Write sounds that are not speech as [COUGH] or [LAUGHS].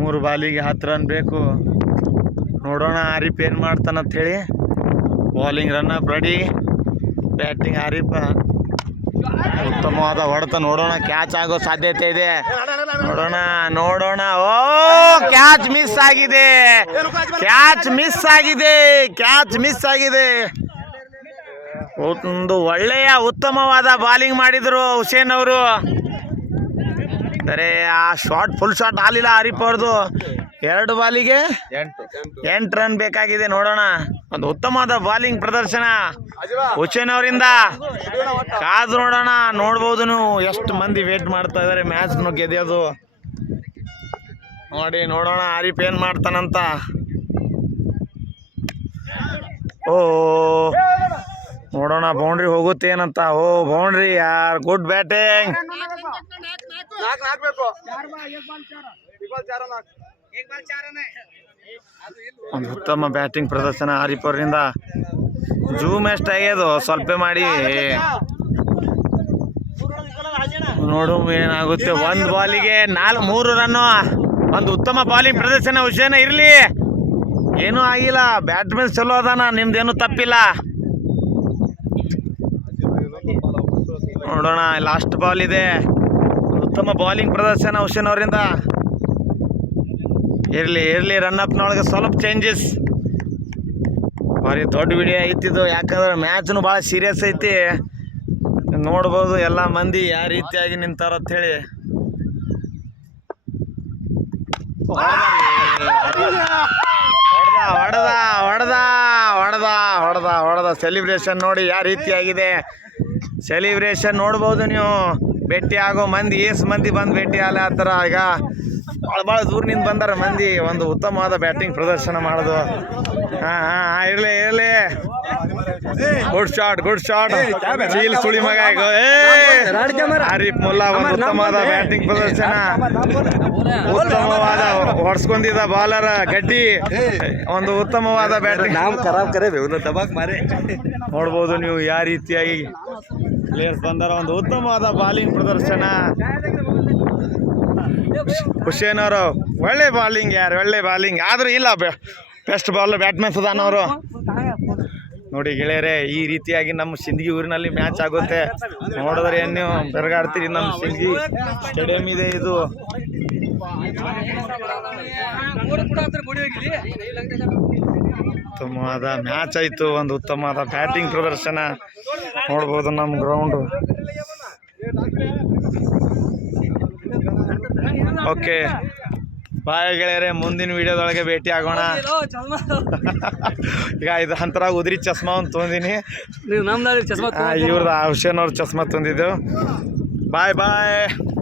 ಮೂರು ಬಾಲಿಗೆ ಹತ್ತು ರನ್ ಬೇಕು. ನೋಡೋಣ ಆರಿಫ್ ಏನು ಅಂತ ಹೇಳಿ bowling run ready batting Arif. ಉತ್ತಮವಾದ ಹೊಡೆತ ನೋಡೋಣ ಕ್ಯಾಚ್ ಆಗೋ ಸಾಧ್ಯತೆ ಇದೆ. ನೋಡೋಣ ನೋಡೋಣ. ಓ ಕ್ಯಾಚ್ ಮಿಸ್ ಆಗಿದೆ. ಕ್ಯಾಚ್ ಮಿಸ್ ಆಗಿದೆ. ಕ್ಯಾಚ್ ಮಿಸ್ ಆಗಿದೆ. ಒಂದು ಒಳ್ಳೆಯ ಉತ್ತಮವಾದ ಬಾಲಿಂಗ್ ಮಾಡಿದ್ರು ಹುಸೇನ್ ಅವರು. ಅಂದರೆ ಆ ಶಾರ್ಟ್ ಫುಲ್ ಶಾರ್ಟ್ ಆಗಲಿಲ್ಲ ಹರಿಪ್ ಅವ್ರದ್ದು ಎರಡು ಬಾಲಿಗೆ ಎಂಟು. ಎಂಟು ರನ್ ಬೇಕಾಗಿದೆ ನೋಡೋಣ. ಒಂದು ಉತ್ತಮವಾದ ಬಾಲಿಂಗ್ ಪ್ರದರ್ಶನ. ಹುಸೇನ್ ಅವರಿಂದ. ಕಾದು ನೋಡೋಣ ನೋಡ್ಬೋದು ನೀವು. ಎಷ್ಟು ಮಂದಿ ವೇಟ್ ಮಾಡ್ತಾ ಇದ್ದಾರೆ ಮ್ಯಾಚ್ನು ಗೆದ್ಯೋದು. ನೋಡಿ ನೋಡೋಣ ಹರಿಪ್ ಏನ್ ಮಾಡ್ತಾನಂತ. ಓ ನೋಡೋಣ ಬೌಂಡ್ರಿ ಹೋಗುತ್ತೆ ಏನಂತ. ಓ ಬೌಂಡ್ರಿ ಯಾರ್ ಗುಡ್ ಬ್ಯಾಟಿಂಗ್ ನಾಲ್ಕು ನಾಲ್ಕು. ಬೇಕು ಒಂದು ಉತ್ತಮ ಬ್ಯಾಟಿಂಗ್ ಪ್ರದರ್ಶನ ಆರಿಫ್ ಅವರಿಂದ ಜೂಮ್ ಎಷ್ಟು ಆಗ್ಯದು ಸ್ವಲ್ಪ ಮಾಡಿ. ನೋಡು ಏನಾಗುತ್ತೆ. ಒಂದು ಬಾಲಿಗೆ ನಾಲ್ಕು ಮೂರು ರನ್ನು. ಒಂದು ಉತ್ತಮ ಬಾಲಿಂಗ್ ಪ್ರದರ್ಶನ ವಿಷಯನ ಇರಲಿ. ಏನೂ ಆಗಿಲ್ಲ. ಬ್ಯಾಟ್ಮನ್ ಚಲೋ ಅದಾನ ನಿಮ್ದೇನು ತಪ್ಪಿಲ್ಲ. ನೋಡೋಣ ಲಾಸ್ಟ್ ಬಾಲ್ ಇದೆ. ಉತ್ತಮ ಬಾಲಿಂಗ್ ಪ್ರದರ್ಶನ ಹುಸೇನ್ ಅವರಿಂದ. ಇರಲಿ ಇರಲಿ ರನ್ನಪ್ನೊಳಗೆ ಸ್ವಲ್ಪ ಚೇಂಜಸ್ ಭಾರಿ ದೊಡ್ಡ ವಿಡಿಯೋ ಐತಿದು ಯಾಕಂದ್ರೆ ಮ್ಯಾಚ್ನು ಭಾಳ ಸೀರಿಯಸ್ ಐತಿ. ನೋಡ್ಬೋದು ಎಲ್ಲ ಮಂದಿ ಯಾವ ರೀತಿಯಾಗಿ ನಿಂತಾರ ಅಂತ ಹೇಳಿ. ಹೊಡೆದ ಹೊಡೆದ ಹೊಡೆದ ಹೊಡೆದ ಹೊಡೆದ ಸೆಲಿಬ್ರೇಷನ್ ನೋಡಿ ಯಾವ ರೀತಿಯಾಗಿದೆ. ಸೆಲಿಬ್ರೇಷನ್ ನೋಡ್ಬೋದು ನೀವು. ಭೇಟಿ ಆಗೋ ಮಂದಿ ಏಸ್ ಮಂದಿ ಬಂದು ಭೇಟಿ ಆಗಲ್ಲ ಆ ಥರ. ಈಗ ಭಾಳ ಭಾಳ ದೂರನಿಂದ ಬಂದಾರ ಮಂದಿ. ಒಂದು ಉತ್ತಮವಾದ ಬ್ಯಾಟಿಂಗ್ ಪ್ರದರ್ಶನ ಮಾಡೋದು. ಹಾಂ ಹಾಂ ಹಾಂ ಇರಲಿ ಇರಲಿ. ಗುಡ್ ಶಾಟ್ ಗುಡ್ ಶಾಟ್ ಚೀಲ್ ಸುಳಿ ಮಗ ಆರಿಫ್ ಮುಲ್ಲಾ ಒಂದು ಉತ್ತಮವಾದ ಬ್ಯಾಟಿಂಗ್ ಪ್ರದರ್ಶನ. ಉತ್ತಮವಾದ ಹೊಡ್ಸ್ಕೊಂಡಿದ್ದ ಬಾಲರ್ ಗಡ್ಡಿ. ಒಂದು ಉತ್ತಮವಾದ ಬ್ಯಾಟಿಂಗ್ ನಾವು ಖರಾಬ್ ಕರೆ ಮಾರೆ. ನೋಡ್ಬೋದು ನೀವು ಯಾವ ರೀತಿಯಾಗಿ ಪ್ಲೇಯರ್ಸ್ ಬಂದಾರ ಒಂದು ಉತ್ತಮವಾದ ಬಾಲಿಂಗ್ ಪ್ರದರ್ಶನ. ಹುಷೇನ್ ಅವರು ಒಳ್ಳೆ ಬಾಲಿಂಗ್ ಯಾರು, ಒಳ್ಳೆ ಬಾಲಿಂಗ್. ಆದ್ರೂ ಇಲ್ಲ ಬೆಸ್ಟ್ ಬಾಲ್ ಬ್ಯಾಟ್ಮನ್ಸ್ ಅದಾನವರು ನೋಡಿ ಗೆಳೆಯರೆ, ಈ ರೀತಿಯಾಗಿ ನಮ್ಮ ಸಿಂದಗಿ ಊರಿನಲ್ಲಿ ಮ್ಯಾಚ್ ಆಗುತ್ತೆ. ನೋಡಿದ್ರೆ ಏನು ಬೆರಗಾಡ್ತೀರಿ ನಮ್ಮ ಸಿಂದಗಿ ಸ್ಟೇಡಿಯಂ ಇದೆ ಇದು. ಉತ್ತಮವಾದ ಮ್ಯಾಚ್ ಆಯಿತು ಒಂದು ಉತ್ತಮವಾದ ಬ್ಯಾಟಿಂಗ್ ಪ್ರದರ್ಶನ ನೋಡ್ಬೋದು ನಮ್ಮ ಗ್ರೌಂಡು ಓಕೆ ಬಾಯ್ ಗೆಳೆಯರೆ ಮುಂದಿನ ವಿಡಿಯೋದೊಳಗೆ ಭೇಟಿ ಆಗೋಣ. [LAUGHS] ಈಗ ಇದು ಅಂತರ ಉದ್ರಿ ಚಸ್ಮಾ ಒಂದು ತೊಂದಿನಿ ಇವ್ರದ್ದು ಹುಷೇನ್ ಅವ್ರ ಚಸ್ಮಾ ತಂದಿದ್ದು. ಬಾಯ್ ಬಾಯ್.